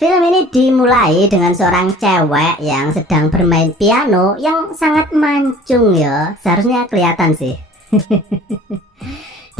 Film ini dimulai dengan seorang cewek yang sedang bermain piano yang sangat mancung ya. Seharusnya kelihatan sih.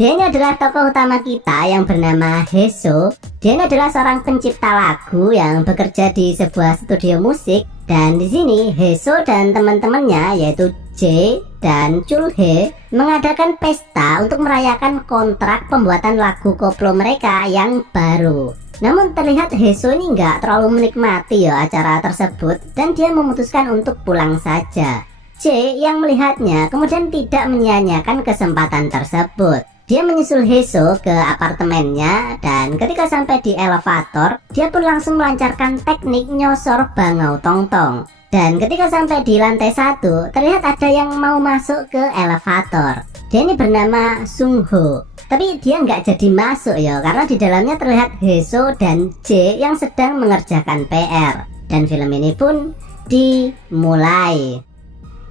Dia ini adalah tokoh utama kita yang bernama Heso. Dia ini adalah seorang pencipta lagu yang bekerja di sebuah studio musik. Dan di sini Heso dan teman-temannya yaitu J dan Chulhe mengadakan pesta untuk merayakan kontrak pembuatan lagu koplo mereka yang baru. Namun terlihat Heso ini nggak terlalu menikmati ya acara tersebut dan dia memutuskan untuk pulang saja. J yang melihatnya kemudian tidak menyia-nyiakan kesempatan tersebut. Dia menyusul Heso ke apartemennya dan ketika sampai di elevator, dia pun langsung melancarkan teknik nyosor bangau tong-tong. Dan ketika sampai di lantai 1, terlihat ada yang mau masuk ke elevator. Dia ini bernama Sungho. Tapi dia nggak jadi masuk ya, karena di dalamnya terlihat Heso dan J yang sedang mengerjakan PR. Dan film ini pun dimulai.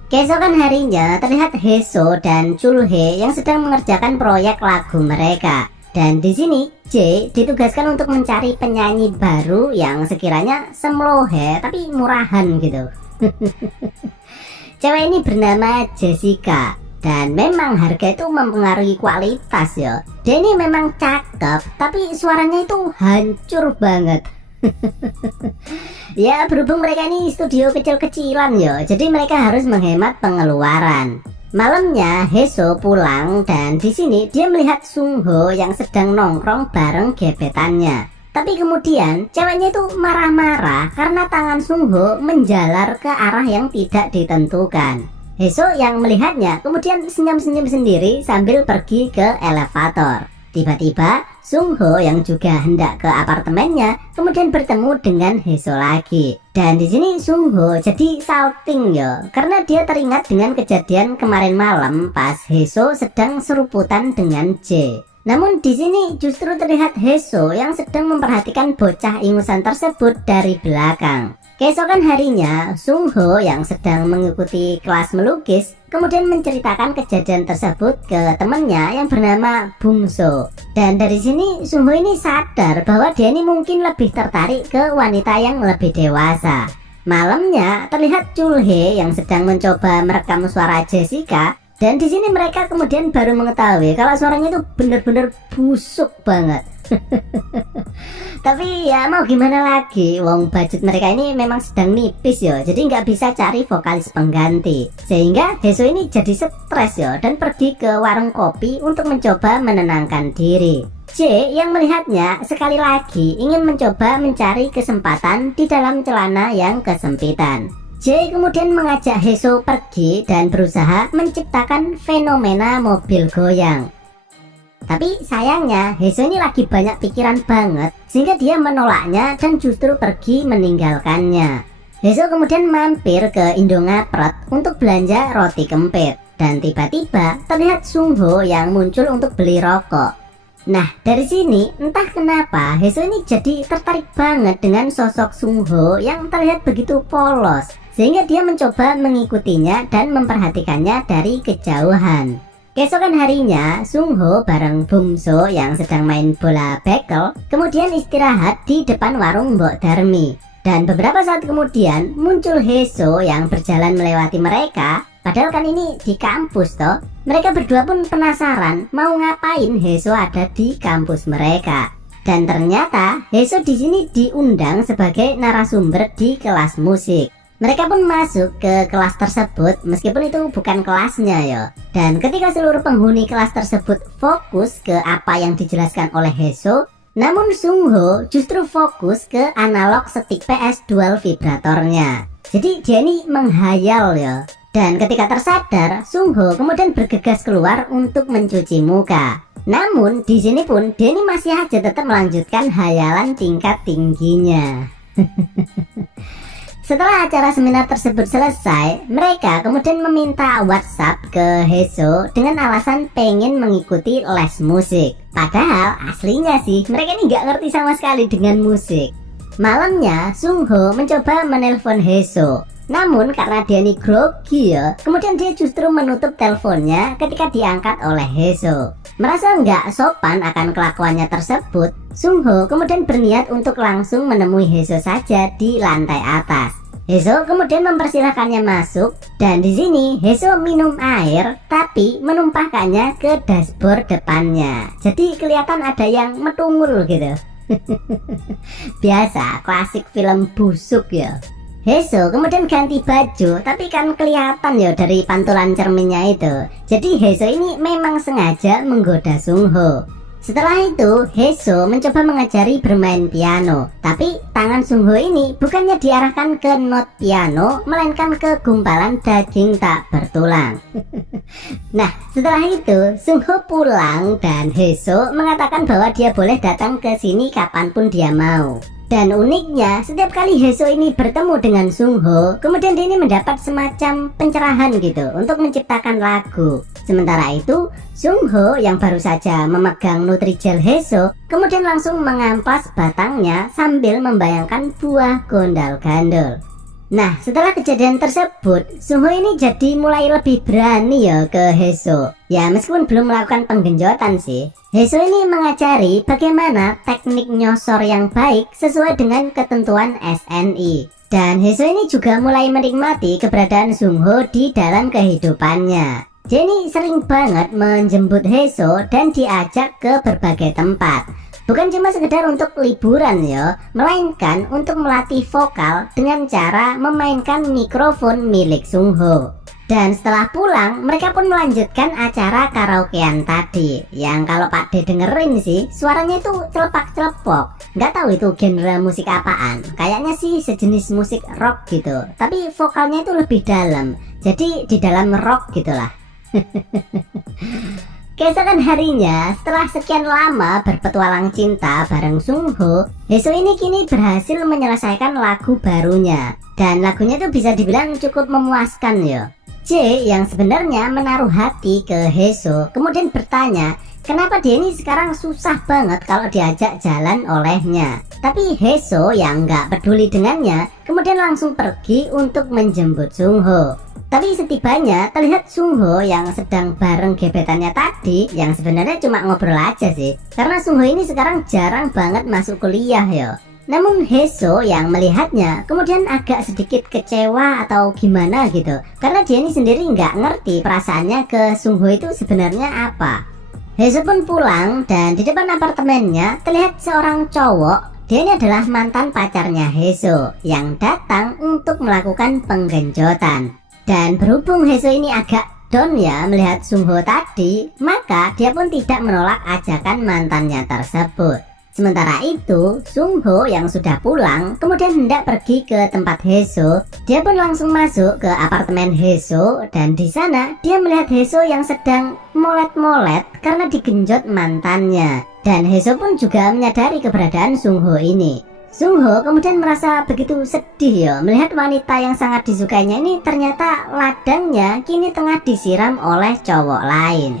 Keesokan harinya terlihat Heso dan Chulhe yang sedang mengerjakan proyek lagu mereka. Dan di sini J ditugaskan untuk mencari penyanyi baru yang sekiranya semlohe tapi murahan gitu. Cewek ini bernama Jessica. Dan memang harga itu mempengaruhi kualitas ya. Dia ini memang cakep, tapi suaranya itu hancur banget. Ya berhubung mereka ini studio kecil-kecilan ya, jadi mereka harus menghemat pengeluaran. Malamnya Heso pulang dan di sini dia melihat Sungho yang sedang nongkrong bareng gebetannya. Tapi kemudian ceweknya itu marah-marah karena tangan Sungho menjalar ke arah yang tidak ditentukan. Heso yang melihatnya kemudian senyum-senyum sendiri sambil pergi ke elevator. Tiba-tiba Sungho yang juga hendak ke apartemennya kemudian bertemu dengan Heso lagi. Dan di sini Sungho jadi salting ya, karena dia teringat dengan kejadian kemarin malam pas Heso sedang seruputan dengan J. Namun di sini justru terlihat Heso yang sedang memperhatikan bocah ingusan tersebut dari belakang. Keesokan harinya, Sungho yang sedang mengikuti kelas melukis kemudian menceritakan kejadian tersebut ke temannya yang bernama Bungso. Dan dari sini Sungho ini sadar bahwa dia ini mungkin lebih tertarik ke wanita yang lebih dewasa. Malamnya terlihat Chulhe yang sedang mencoba merekam suara Jessica. Dan di sini mereka kemudian baru mengetahui kalau suaranya itu benar-benar busuk banget. Tapi ya mau gimana lagi, wong budget mereka ini memang sedang nipis ya, jadi nggak bisa cari vokalis pengganti. Sehingga Heso ini jadi stres ya dan pergi ke warung kopi untuk mencoba menenangkan diri. J yang melihatnya sekali lagi ingin mencoba mencari kesempatan di dalam celana yang kesempitan. J kemudian mengajak Heso pergi dan berusaha menciptakan fenomena mobil goyang. Tapi sayangnya Heso ini lagi banyak pikiran banget sehingga dia menolaknya dan justru pergi meninggalkannya. Heso kemudian mampir ke Indongapret untuk belanja roti kempit. Dan tiba-tiba terlihat Sungho yang muncul untuk beli rokok. Nah dari sini entah kenapa Heso ini jadi tertarik banget dengan sosok Sungho yang terlihat begitu polos, sehingga dia mencoba mengikutinya dan memperhatikannya dari kejauhan. Keesokan harinya, Sungho bareng Bungso yang sedang main bola bekel kemudian istirahat di depan warung Mbok Darmi. Dan beberapa saat kemudian muncul Heso yang berjalan melewati mereka. Padahal kan ini di kampus toh. Mereka berdua pun penasaran mau ngapain Heso ada di kampus mereka. Dan ternyata Heso di sini diundang sebagai narasumber di kelas musik. Mereka pun masuk ke kelas tersebut meskipun itu bukan kelasnya ya. Dan ketika seluruh penghuni kelas tersebut fokus ke apa yang dijelaskan oleh Heso, namun Sungho justru fokus ke analog setik PS dual vibratornya. Jadi dia ini menghayal ya. Dan ketika tersadar, Sungho kemudian bergegas keluar untuk mencuci muka. Namun di sini pun dia ini masih aja tetap melanjutkan hayalan tingkat tingginya. Setelah acara seminar tersebut selesai, mereka kemudian meminta WhatsApp ke Heso dengan alasan pengen mengikuti les musik. Padahal aslinya sih mereka ini nggak ngerti sama sekali dengan musik. Malamnya Sungho mencoba menelpon Heso. Namun karena dia ini grogi ya, kemudian dia justru menutup teleponnya ketika diangkat oleh Heso. Merasa nggak sopan akan kelakuannya tersebut, Sungho kemudian berniat untuk langsung menemui Heso saja di lantai atas. Heso kemudian mempersilahkannya masuk, dan di sini Heso minum air tapi menumpahkannya ke dashboard depannya. Jadi kelihatan ada yang metungul gitu. Biasa, klasik film busuk ya. Heso kemudian ganti baju, tapi kan kelihatan ya dari pantulan cerminnya itu. Jadi Heso ini memang sengaja menggoda Sungho. Setelah itu, Heso mencoba mengajari bermain piano, tapi tangan Sungho ini bukannya diarahkan ke not piano, melainkan ke gumpalan daging tak bertulang. Nah, setelah itu, Sungho pulang dan Heso mengatakan bahwa dia boleh datang ke sini kapanpun dia mau. Dan uniknya, setiap kali Heso ini bertemu dengan Sungho, kemudian dia ini mendapat semacam pencerahan gitu untuk menciptakan lagu. Sementara itu, Sungho yang baru saja memegang Nutrijel Heso, kemudian langsung mengampas batangnya sambil membayangkan buah gondal-gandul. Nah, setelah kejadian tersebut, Sungho ini jadi mulai lebih berani ya ke Heso. Ya, meskipun belum melakukan penggenjotan sih. Heso ini mengajari bagaimana teknik nyosor yang baik sesuai dengan ketentuan SNI. Dan Heso ini juga mulai menikmati keberadaan Sungho di dalam kehidupannya. Dia ini sering banget menjemput Heso dan diajak ke berbagai tempat. Bukan cuma sekedar untuk liburan ya, melainkan untuk melatih vokal dengan cara memainkan mikrofon milik Sungho. Dan setelah pulang, mereka pun melanjutkan acara karaokean tadi. Yang kalau Pak D dengerin sih, suaranya itu celepak-celepok. Nggak tahu itu genre musik apaan. Kayaknya sih sejenis musik rock gitu. Tapi vokalnya itu lebih dalam. Jadi di dalam rock gitulah. Keesokan harinya, setelah sekian lama berpetualang cinta bareng Sungho, Heso ini kini berhasil menyelesaikan lagu barunya. Dan lagunya itu bisa dibilang cukup memuaskan ya. J yang sebenarnya menaruh hati ke Heso kemudian bertanya, kenapa dia ini sekarang susah banget kalau diajak jalan olehnya. Tapi Heso yang nggak peduli dengannya kemudian langsung pergi untuk menjemput Sungho. Tapi setibanya terlihat Sungho yang sedang bareng gebetannya tadi, yang sebenarnya cuma ngobrol aja sih. Karena Sungho ini sekarang jarang banget masuk kuliah ya. Namun Heso yang melihatnya kemudian agak sedikit kecewa atau gimana gitu. Karena dia ini sendiri nggak ngerti perasaannya ke Sungho itu sebenarnya apa. Heso pun pulang dan di depan apartemennya terlihat seorang cowok. Dia ini adalah mantan pacarnya Heso yang datang untuk melakukan penggenjotan. Dan berhubung Heso ini agak down ya melihat Sungho tadi, maka dia pun tidak menolak ajakan mantannya tersebut. Sementara itu, Sungho yang sudah pulang kemudian hendak pergi ke tempat Heso. Dia pun langsung masuk ke apartemen Heso dan di sana dia melihat Heso yang sedang molet-molet karena digenjot mantannya. Dan Heso pun juga menyadari keberadaan Sungho ini. Sungho kemudian merasa begitu sedih ya melihat wanita yang sangat disukainya ini ternyata ladangnya kini tengah disiram oleh cowok lain.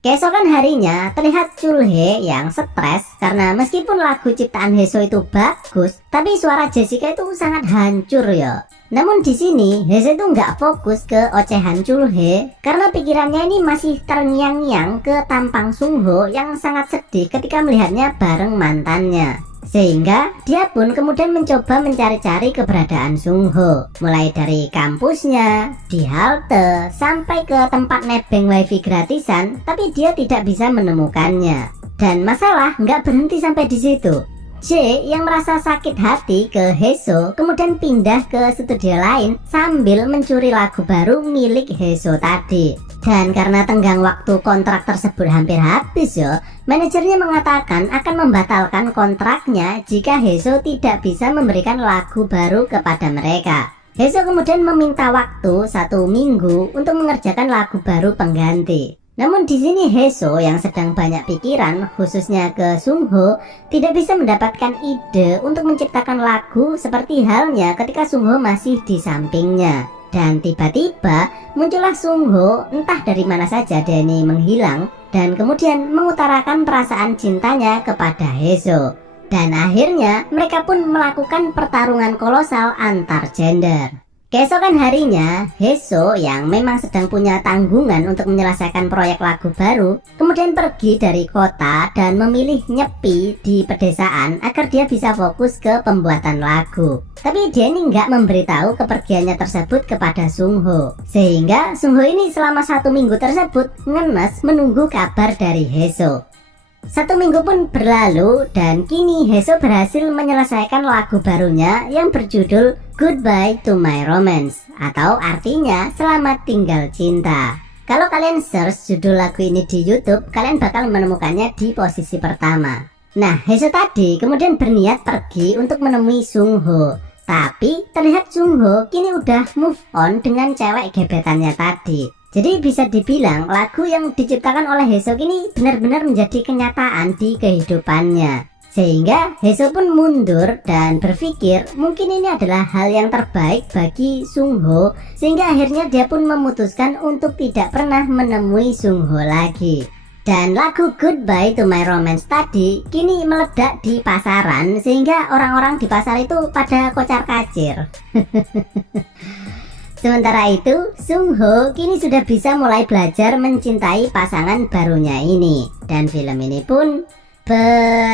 Keesokan harinya terlihat Chulhe yang stres karena meskipun lagu ciptaan Heso itu bagus, tapi suara Jessica itu sangat hancur ya. Namun di sini Heso itu nggak fokus ke ocehan Chulhe karena pikirannya ini masih terngiang-ngiang ke tampang Sungho yang sangat sedih ketika melihatnya bareng mantannya. Sehingga dia pun kemudian mencoba mencari-cari keberadaan Sungho, mulai dari kampusnya, di halte, sampai ke tempat nebeng wifi gratisan, tapi dia tidak bisa menemukannya. Dan masalah nggak berhenti sampai di situ. J yang merasa sakit hati ke Heso kemudian pindah ke studio lain sambil mencuri lagu baru milik Heso tadi. Dan karena tenggang waktu kontrak tersebut hampir habis ya, manajernya mengatakan akan membatalkan kontraknya jika Heso tidak bisa memberikan lagu baru kepada mereka. Heso kemudian meminta waktu 1 minggu untuk mengerjakan lagu baru pengganti. Namun di sini Heso yang sedang banyak pikiran, khususnya ke Sungho, tidak bisa mendapatkan ide untuk menciptakan lagu seperti halnya ketika Sungho masih di sampingnya. Dan tiba-tiba muncullah Sungho, entah dari mana saja dia ini menghilang, dan kemudian mengutarakan perasaan cintanya kepada Heso. Dan akhirnya mereka pun melakukan pertarungan kolosal antar gender. Keesokan harinya, Heso yang memang sedang punya tanggungan untuk menyelesaikan proyek lagu baru, kemudian pergi dari kota dan memilih nyepi di pedesaan agar dia bisa fokus ke pembuatan lagu. Tapi dia ini nggak memberitahu kepergiannya tersebut kepada Sungho, sehingga Sungho ini selama 1 minggu tersebut ngenes menunggu kabar dari Heso. 1 minggu pun berlalu dan kini Heso berhasil menyelesaikan lagu barunya yang berjudul Goodbye to My Romance, atau artinya Selamat Tinggal Cinta. Kalau kalian search judul lagu ini di YouTube, kalian bakal menemukannya di posisi pertama. Nah, Heso tadi kemudian berniat pergi untuk menemui Sungho, tapi terlihat Sungho kini udah move on dengan cewek gebetannya tadi. Jadi bisa dibilang lagu yang diciptakan oleh Heso ini benar-benar menjadi kenyataan di kehidupannya. Sehingga Heso pun mundur dan berpikir mungkin ini adalah hal yang terbaik bagi Sungho, sehingga akhirnya dia pun memutuskan untuk tidak pernah menemui Sungho lagi. Dan lagu Goodbye to My Romance tadi kini meledak di pasaran, sehingga orang-orang di pasar itu pada kocar-kacir. Sementara itu, Sungho kini sudah bisa mulai belajar mencintai pasangan barunya ini. Dan film ini pun berakhir.